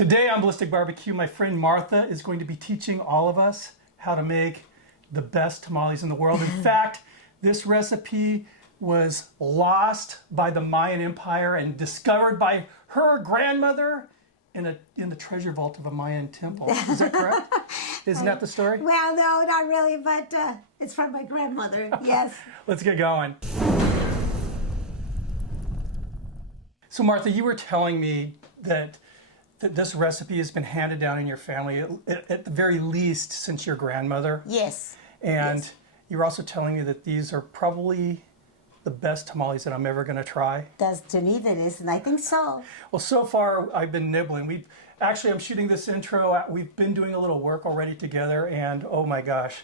Today on Ballistic BBQ, my friend Martha is going to be teaching all of us how to make the best tamales in the world. In fact, this recipe was lost by the Mayan Empire and discovered by her grandmother in the treasure vault of a Mayan temple. Is that correct? Isn't that the story? Well, no, not really, but it's from my grandmother, yes. Let's get going. So Martha, you were telling me that this recipe has been handed down in your family at the very least since your grandmother. Yes. And yes. You were also telling me that these are probably the best tamales that I'm ever going to try. To me that is, and I think so. Well, so far I've been nibbling. I'm shooting this intro. We've been doing a little work already together, and oh my gosh,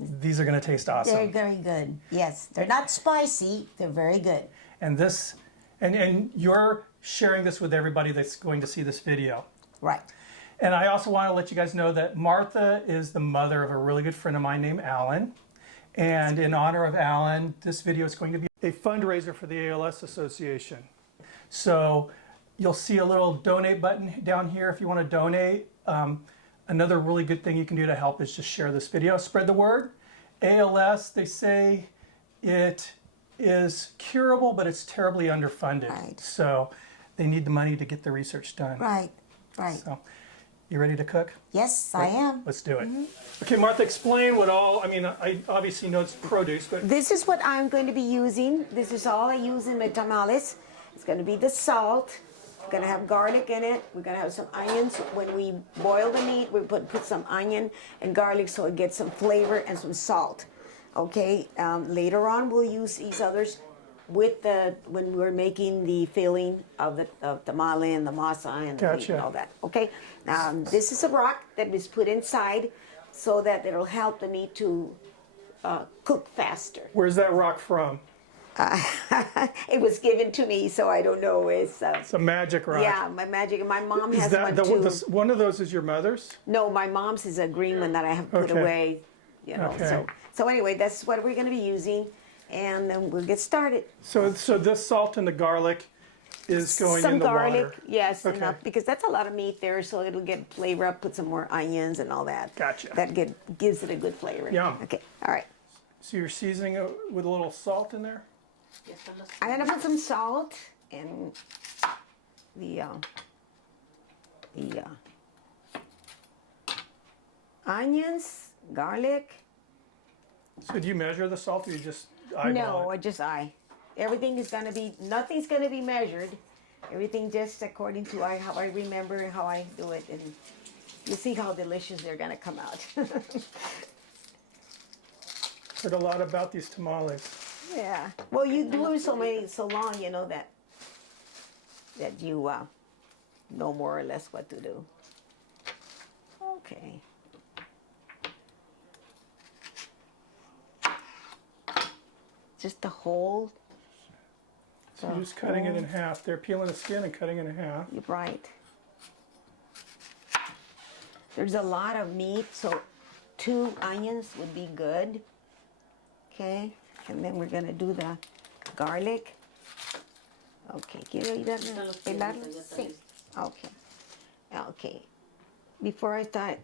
these are going to taste awesome. They're very good. Yes, they're not spicy. They're very good. And and you're sharing this with everybody that's going to see this video. Right. And I also want to let you guys know that Martha is the mother of a really good friend of mine named Alan. And in honor of Alan, this video is going to be a fundraiser for the ALS Association. So you'll see a little donate button down here if you want to donate. Another really good thing you can do to help is just share this video. Spread the word. ALS, they say it is curable, but it's terribly underfunded. Right. So they need the money to get the research done. Right, right. So, you ready to cook? Yes, I am. Let's do it. Okay, Martha, explain I obviously know it's produce, but... This is what I'm going to be using. This is all I use in my tamales. It's going to be the salt. We're going to have garlic in it. We're going to have some onions. When we boil the meat, we put some onion and garlic so it gets some flavor and some salt. Okay, later on we'll use these others when we're making the filling of the tamale and the masa and the meat and all that. Okay, this is a rock that is put inside so that it'll help the meat to cook faster. Where's that rock from? It was given to me, so I don't know. It's a magic rock. Yeah, my magic. My mom has one too. One of those is your mother's? No, my mom's is a green one that I have put away. You know, okay. So anyway, that's what we're going to be using, and then we'll get started. So this salt and the garlic is going in the water? Some garlic, yes, enough, because that's a lot of meat there, so it'll get flavor up, put some more onions and all that. Gotcha. That gives it a good flavor. Yum. Okay, all right. So you're seasoning it with a little salt in there? I'm going to put some salt and the onions, garlic. So do you measure the salt or you just eyeball No, just eye. Everything is going to be, nothing's going to be measured. Everything just according to how I remember and how I do it. And you'll see how delicious they're going to come out. Heard a lot about these tamales. Yeah. Well, you do them so long, you know, that you know more or less what to do. Okay. Just the whole. So you're just cutting it in half. They're peeling the skin and cutting it in half. You're right. There's a lot of meat, so 2 onions would be good. Okay, and then we're gonna do the garlic. Okay, okay. Okay. Before I start,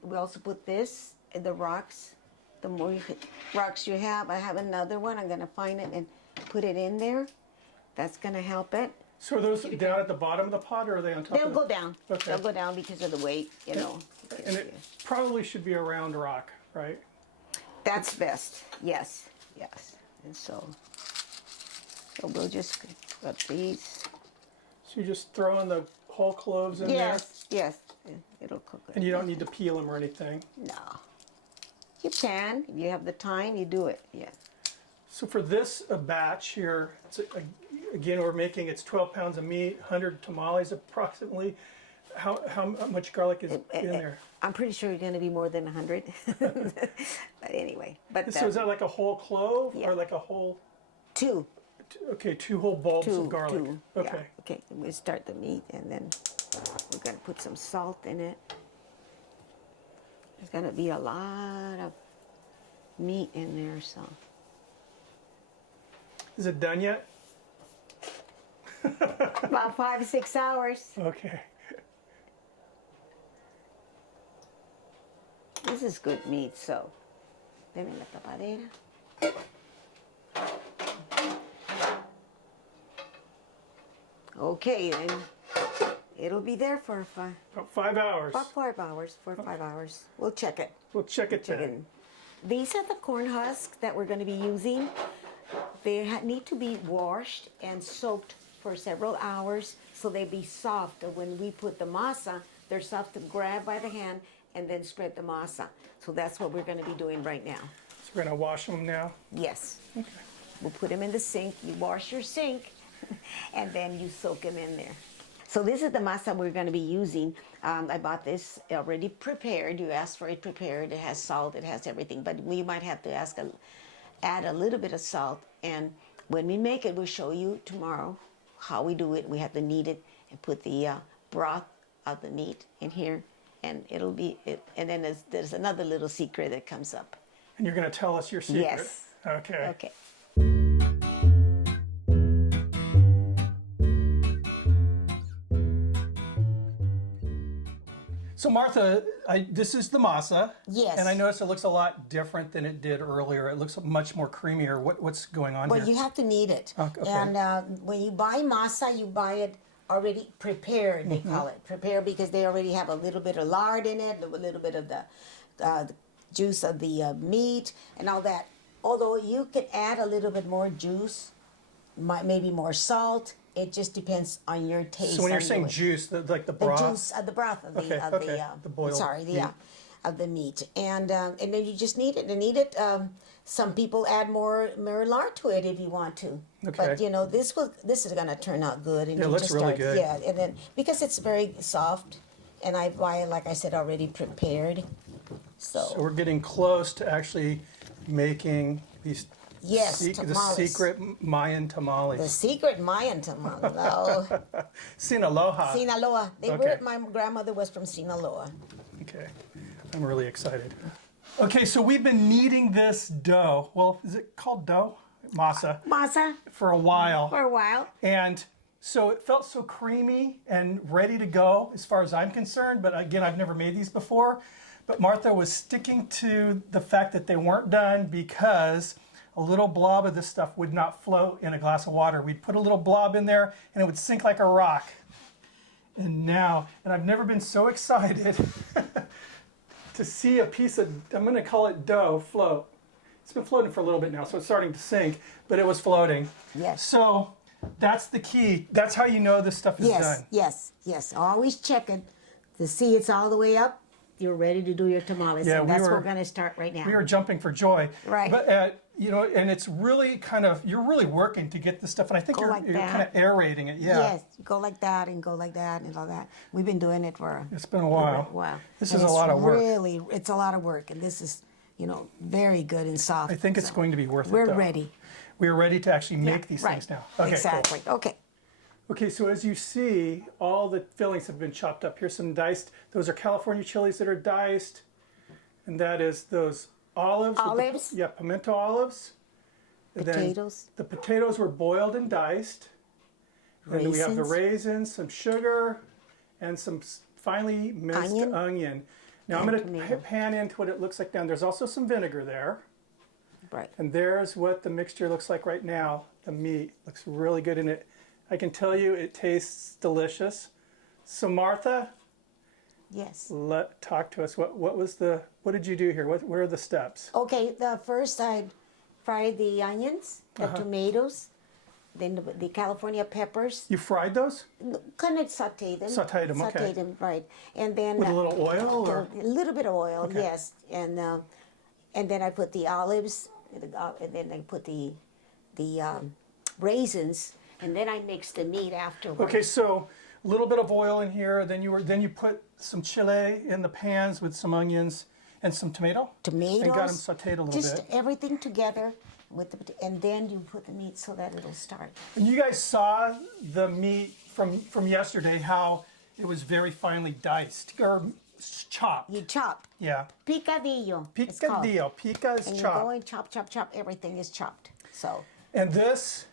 we also put this in the rocks. The more rocks you have, I have another one. I'm gonna find it and put it in there. That's gonna help it. So are those down at the bottom of the pot, or are they on top? They'll go down. Okay. They'll go down because of the weight, you know. And it probably should be a round rock, right? That's best. Yes, yes. And so we'll just cut these. So you just throw in the whole cloves in there? Yes, yes. It'll cook it. And you don't need to peel them or anything? No. You can. If you have the time, you do it. Yeah. So for this batch here, again, we're making, it's 12 pounds of meat, 100 tamales approximately. How much garlic is in there? I'm pretty sure you're going to be more than 100. But anyway. So is that like a whole clove or like a whole? 2. Okay, 2 whole bulbs of garlic. 2. Okay. Yeah. Okay, we'll start the meat and then we're going to put some salt in it. There's going to be a lot of meat in there, so. Is it done yet? About 5 to 6 hours. Okay. is good meat, so. Deme la tapadera. Okay, then it'll be there for About 5 hours. about 5 hours. 5 hours. We'll check it. We'll check it then. Chicken. These are the corn husks that we're going to be using. They need to be washed and soaked for several hours so they be soft. And when we put the masa, they're soft to grab by the hand and then spread the masa. So that's what we're going to be doing right now. So we're going to wash them now? Yes. Okay. We'll put them in the sink. You wash your sink and then you soak them in there. So this is the masa we're going to be using. I bought this already prepared. You asked for it prepared. It has salt. It has everything. But we might have to add a little bit of salt. And when we make it, we'll show you tomorrow how we do it. We have to knead it and put the broth of the meat in here. And it'll be it. And then there's another little secret that comes up. And you're going to tell us your secret? Yes. Okay. Okay. So Martha, this is the masa. Yes. And I notice it looks a lot different than it did earlier. It looks much more creamier. What's going on Well, here? you have to knead it. Okay. And when you buy masa, you buy it already prepared, they Mm-hmm. call it. Prepared because they already have a little bit of lard in it, a little bit of the juice of the meat and all that. Although you can add a little bit more juice, maybe more salt. It just depends on your taste. So when you're on saying the- juice, like the the broth? juice of the broth of the Okay, the boiled meat. of the meat, and then you just knead it and eat it. Some people add more lard to it if you want to. Okay. But you know this is gonna turn out good. And Yeah, it you looks just really start, good. Yeah, and then because it's very soft, and I buy it like I said already prepared. So we're getting close to actually making these Yes, the tamales. secret Mayan tamales. The secret Mayan tamale. Oh, Sinaloa. Sinaloa. Okay. My grandmother was from Sinaloa. Okay, I'm really excited. Okay, so we've been kneading this dough. Well, is it called dough? Masa. Masa For a while. for a while. And so it felt so creamy and ready to go as far as I'm concerned. But again, I've never made these before. But Martha was sticking to the fact that they weren't done because a little blob of this stuff would not float in a glass of water. We'd put a little blob in there and it would sink like a rock. And I've never been so excited to see a piece of, I'm going to call it dough, float. It's been floating for a little bit now, so it's starting to sink, but it was floating. Yes. So that's the key. That's how you know this stuff is done. Yes. Always check it to see it's all the way up. You're ready to do your tamales. Yeah, and that's what we're going to start right now. We were jumping for joy. Right. But, and it's really you're really working to get this stuff, and I think Go you're like kind of that. aerating it. Yeah. Yes, go like that and go like that and all that. We've been doing it for It's been a while. Wow. This And is a it's lot of work. Really, it's a lot of work, and this is, very good and soft. I think it's So going to be worth it, We're though. ready. We're ready to actually make these right. things now. Okay, Exactly. cool. Okay. Okay, so as you see, all the fillings have been chopped up. Here's some diced. Those are California chilies that are diced. And that is those olives. with Olives? Pimento olives. And then Potatoes. the potatoes were boiled and diced. Then we have the raisins, some sugar, and some finely minced onion. Now I'm And going to tomato. pan into what it looks like now. There's also some vinegar there. Right. And there's what the mixture looks like right now. The meat looks really good in it. I can tell you it tastes delicious. So Martha, Yes. talk to us. What did you do here? What are the steps? Okay, the first I fried the onions, the tomatoes, then the California peppers. You fried those Kind of sauteed them. Sauteed them, okay. Sauteed them, right. And then with a little oil, or a little bit of oil, Okay. yes. And then I put the olives, and then I put the raisins, and then I mixed the meat afterwards. okay? So a little bit of oil in here. Then you put some chile in the pans with some onions and some tomato. Tomatoes. And got them sauteed a little just bit. everything together with and then you put the meat so that it'll start. And you guys saw the meat from yesterday, how it was very finely diced or chopped. You chop. Yeah. Picadillo. it's called. Picadillo. Pica is And you chopped. go and chop. Everything is chopped. So And this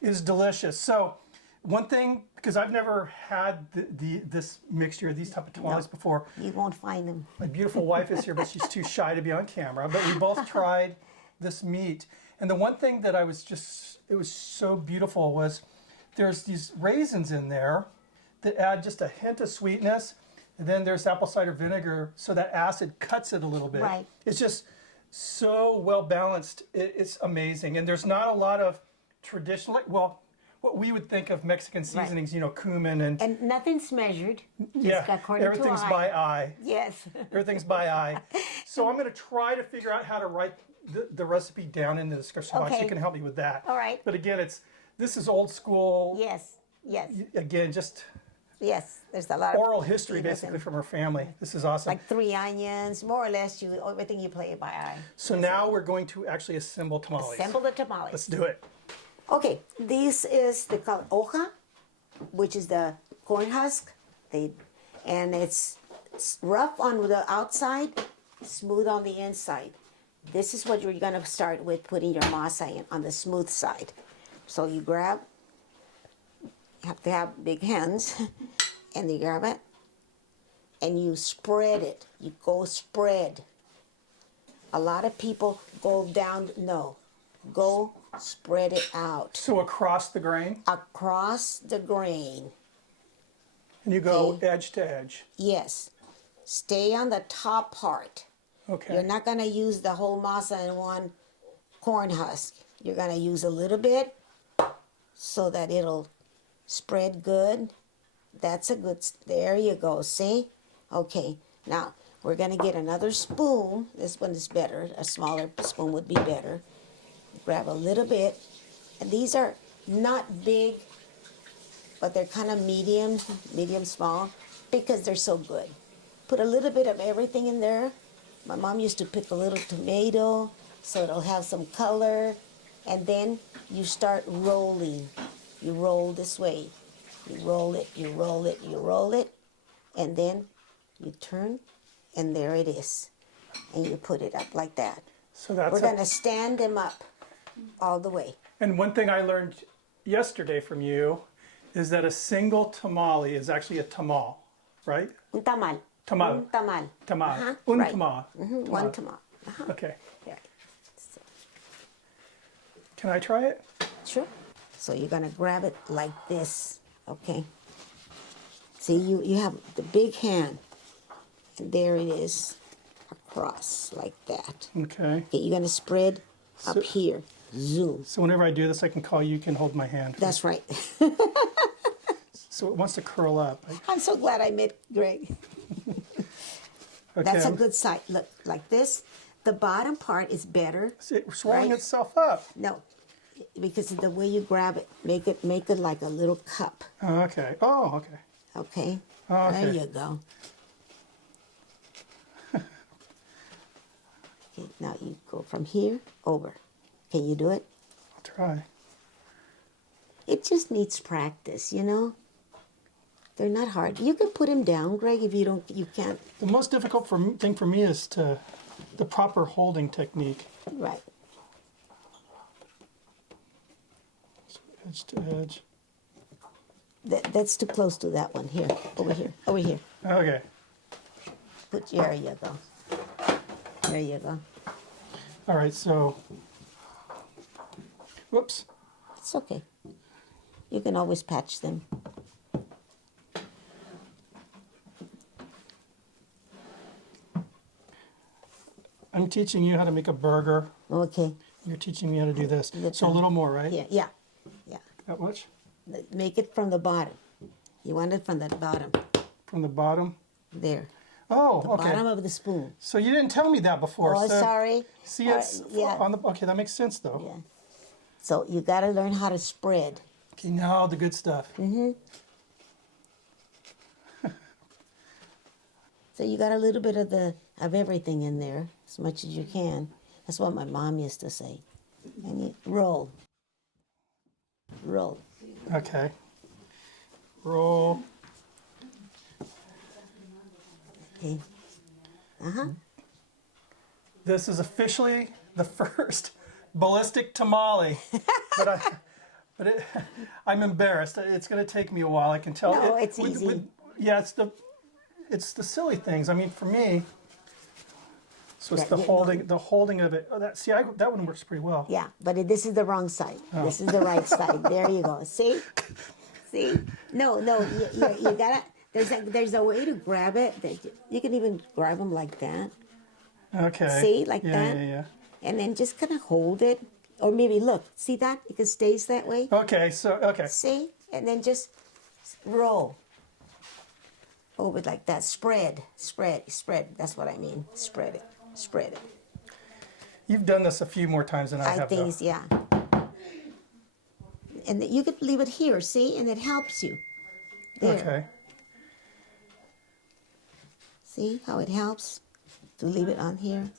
is delicious. So One thing, because I've never had this mixture, these type of tamales before. You won't find them. My beautiful wife is here, but she's too shy to be on camera. But we both tried this meat. And the one thing that it was so beautiful was there's these raisins in there that add just a hint of sweetness. And then there's apple cider vinegar, so that acid cuts it a little bit. Right. It's just so well balanced. It's amazing. And there's not a lot of traditional, well, what we would think of Mexican seasonings, you know, cumin and nothing's measured. yeah, according to everything's eye. by eye. Yes. Everything's by eye. So I'm going to try to figure out how to write the recipe down in the description box. Okay. You can help me with that. All right. But again, this is old school. Yes. Yes. Again, just Yes. There's a lot of oral history basically from her family. This is awesome. like 3 onions, more or less. Everything you play it by eye. So now we're going to actually assemble tamales. Assemble the tamales. Let's do it. Okay, this is the called hoja, which is the corn husk. And it's rough on the outside, smooth on the inside. This is what you're gonna start with, putting your masa in on the smooth side. So you have to have big hands, and you grab it, and you spread it. You go spread. A lot of people go down, no, go spread it out. So across the grain, Across the grain. and you go edge to edge. Yes. Stay on the top part. Okay. You're not going to use the whole masa in one corn husk. You're going to use a little bit so that it'll spread good. That's a good, there you go, see? Okay, now we're going to get another spoon. This one is better. A smaller spoon would be better. Grab a little bit. And these are not big, but they're kind of medium small, because they're so good. Put a little bit of everything in there. My mom used to pick a little tomato so it'll have some color. And then you start rolling. You roll this way. You roll it, you roll it, you roll it. And then you turn, and there it is. And you put it up like that. So that's We're going to stand them up all the way. And one thing I learned yesterday from you is that a single tamale is actually a tamal, right? Un tamal. Tamal. Un tamal. Tamal. Uh-huh, Un right. tamal. One tamal. Uh-huh. Okay. There. So, Can I try it? sure. So you're going to grab it like this, okay? See, you have the big hand, and there it is across like that. Okay. Okay, you're going to spread up here. Zoom. So whenever I do this, I can call you, you can hold my hand. That's right. So it wants to curl up. I'm so glad I met Greg. Okay. That's a good side. Look, like this. The bottom part is better. It's swelling right? itself up. No, because of the way you grab it, make it like a little cup. Oh, okay. Oh, okay. Okay. Oh, okay. There you go. Okay, now you go from here over. Can you do it? I'll try. It just needs practice, you know. They're not hard. You can put them down, Greg, if you can't. The most difficult thing for me is the proper holding technique. Right. So edge to edge. That's too close to that one. Here, over here, over here. Okay. There you go. There you go. All right, so, whoops. It's okay. You can always patch them. I'm teaching you how to make a burger. Okay. You're teaching me how to do this. Good So a time. little more, right? Yeah. That much? Make it from the bottom. You want it from the bottom. From the bottom? There. Oh, The okay. bottom of the spoon. So you didn't tell me that before. Oh, so sorry. See, it's yeah. on the. Okay, that makes sense though. Yeah. So you got to learn how to spread. Okay, now the good stuff. So you got a little bit of everything in there, as much as you can. That's what my mom used to say. And you roll. Roll. Okay. Roll. Okay. Uh-huh. This is officially the first ballistic tamale. But I'm embarrassed. It's going to take me a while. I can tell. No, it's easy. Yeah, it's the silly things. I mean, for me, so it's Yeah, the holding of it. Oh, that one works pretty well. Yeah, but this is the wrong side. Oh. This is the right side. There you go. See? See? No, you gotta. There's a way to grab it. That you can even grab them like that. Okay. See, like yeah, that. Yeah. And then just kind of hold it, or maybe look. See that? It stays that way. Okay. Okay. See, and then just roll over like that. Spread. That's what I mean. Spread it. You've done this a few more times than I have. think, though. yeah. And you could leave it here, see, and it helps you. There. Okay. See how it helps to leave it on here?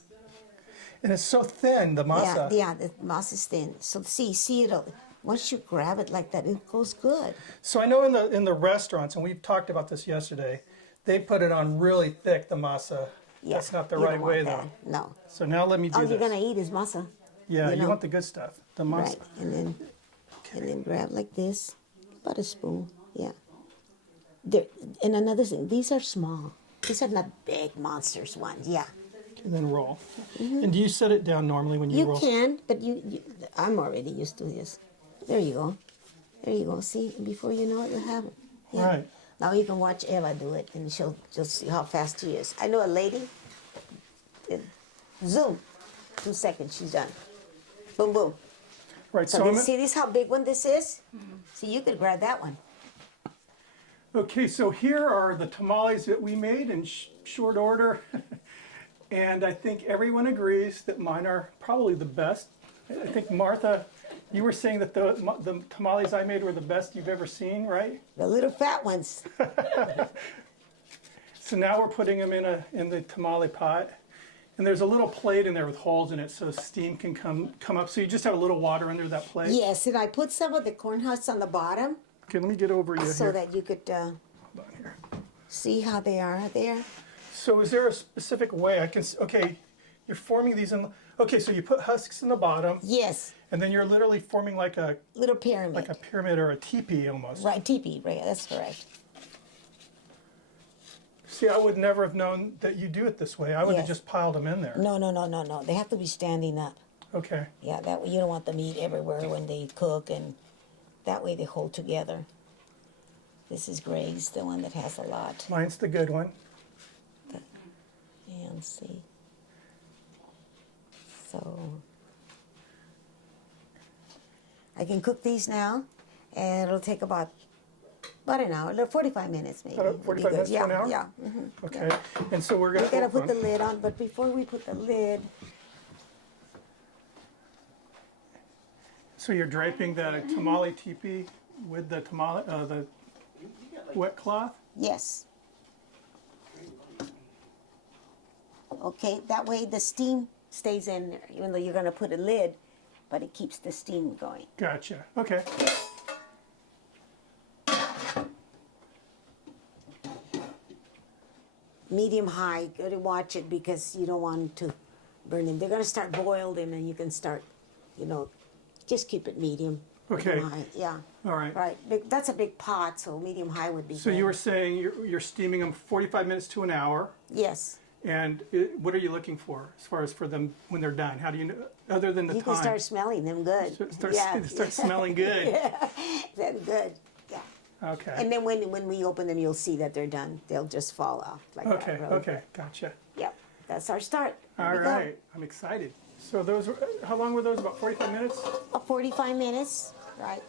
And it's so thin, the masa. Yeah, the masa is thin. So see it. Once you grab it like that, it goes good. So I know in the restaurants, and we've talked about this yesterday, they put it on really thick, the masa. Yeah, That's not the you right don't way, want though. that. No. So now let me do All this. you're gonna eat is masa. Yeah, you you know? want the good stuff, the masa. Right, and then grab like this, about a spoon. Yeah. There, and another thing, these are small. These are not big monsters ones. Yeah. And then roll. And do you set it down normally when you roll? You can, but I'm already used to this. There you go. There you go. See, and before you know it, you have it. Yeah. Right. Now you can watch Ella do it, and she'll just see how fast she is. I know a lady. Zoom. 2 seconds, she's done. Boom, boom. Right. So see this how big one this is? See, you could grab that one. Okay, so here are the tamales that we made in short order. And I think everyone agrees that mine are probably the best. I think, Martha, you were saying that the tamales I made were the best you've ever seen, right? The little fat ones. So now we're putting them in the tamale pot. And there's a little plate in there with holes in it so steam can come up. So you just have a little water under that plate? Yes, and I put some of the corn husks on the bottom. Okay, let me get over you so here. that you could Hold on here. see how they are there. So is there a specific way I can, okay, you're forming these in, okay, so you put husks in the bottom. Yes. And then you're literally forming like a Little pyramid. Like a pyramid or a teepee almost. Right, teepee, right, that's correct. See, I would never have known that you do it this way. I would have Yes. just piled them in there. No. They have to be standing up. Okay. Yeah, that way you don't want the meat everywhere when they cook, and that way they hold together. This is Greg's, the one that has a lot. Mine's the good one. And see. So I can cook these now, and it'll take about an hour, 45 minutes maybe. About 45 minutes to an hour? Yeah. Okay. And so we're going We gotta put the lid on, but before we put the lid, So you're draping the tamale teepee with the tamale, the wet cloth? yes. Okay, that way the steam stays in there, even though you're gonna put a lid, but it keeps the steam going. Gotcha. Okay. Medium high, gotta watch it because you don't want to burn them. They're gonna start boil them, and you can start, just keep it medium. Okay. Medium high, yeah. All right. Right, that's a big pot, so medium high would be So good. you were saying you're steaming them 45 minutes to an hour. Yes. And what are you looking for as far as for them when they're done? How do you know, other than the You time? can start smelling them good. Start smelling good. They're good, yeah. Okay. And then when we open them, you'll see that they're done. They'll just fall off like Okay, that. Really. okay, gotcha. Yep, that's our start. Here All we go. right, I'm excited. So those, how long were those? About 45 minutes? 45 minutes, right?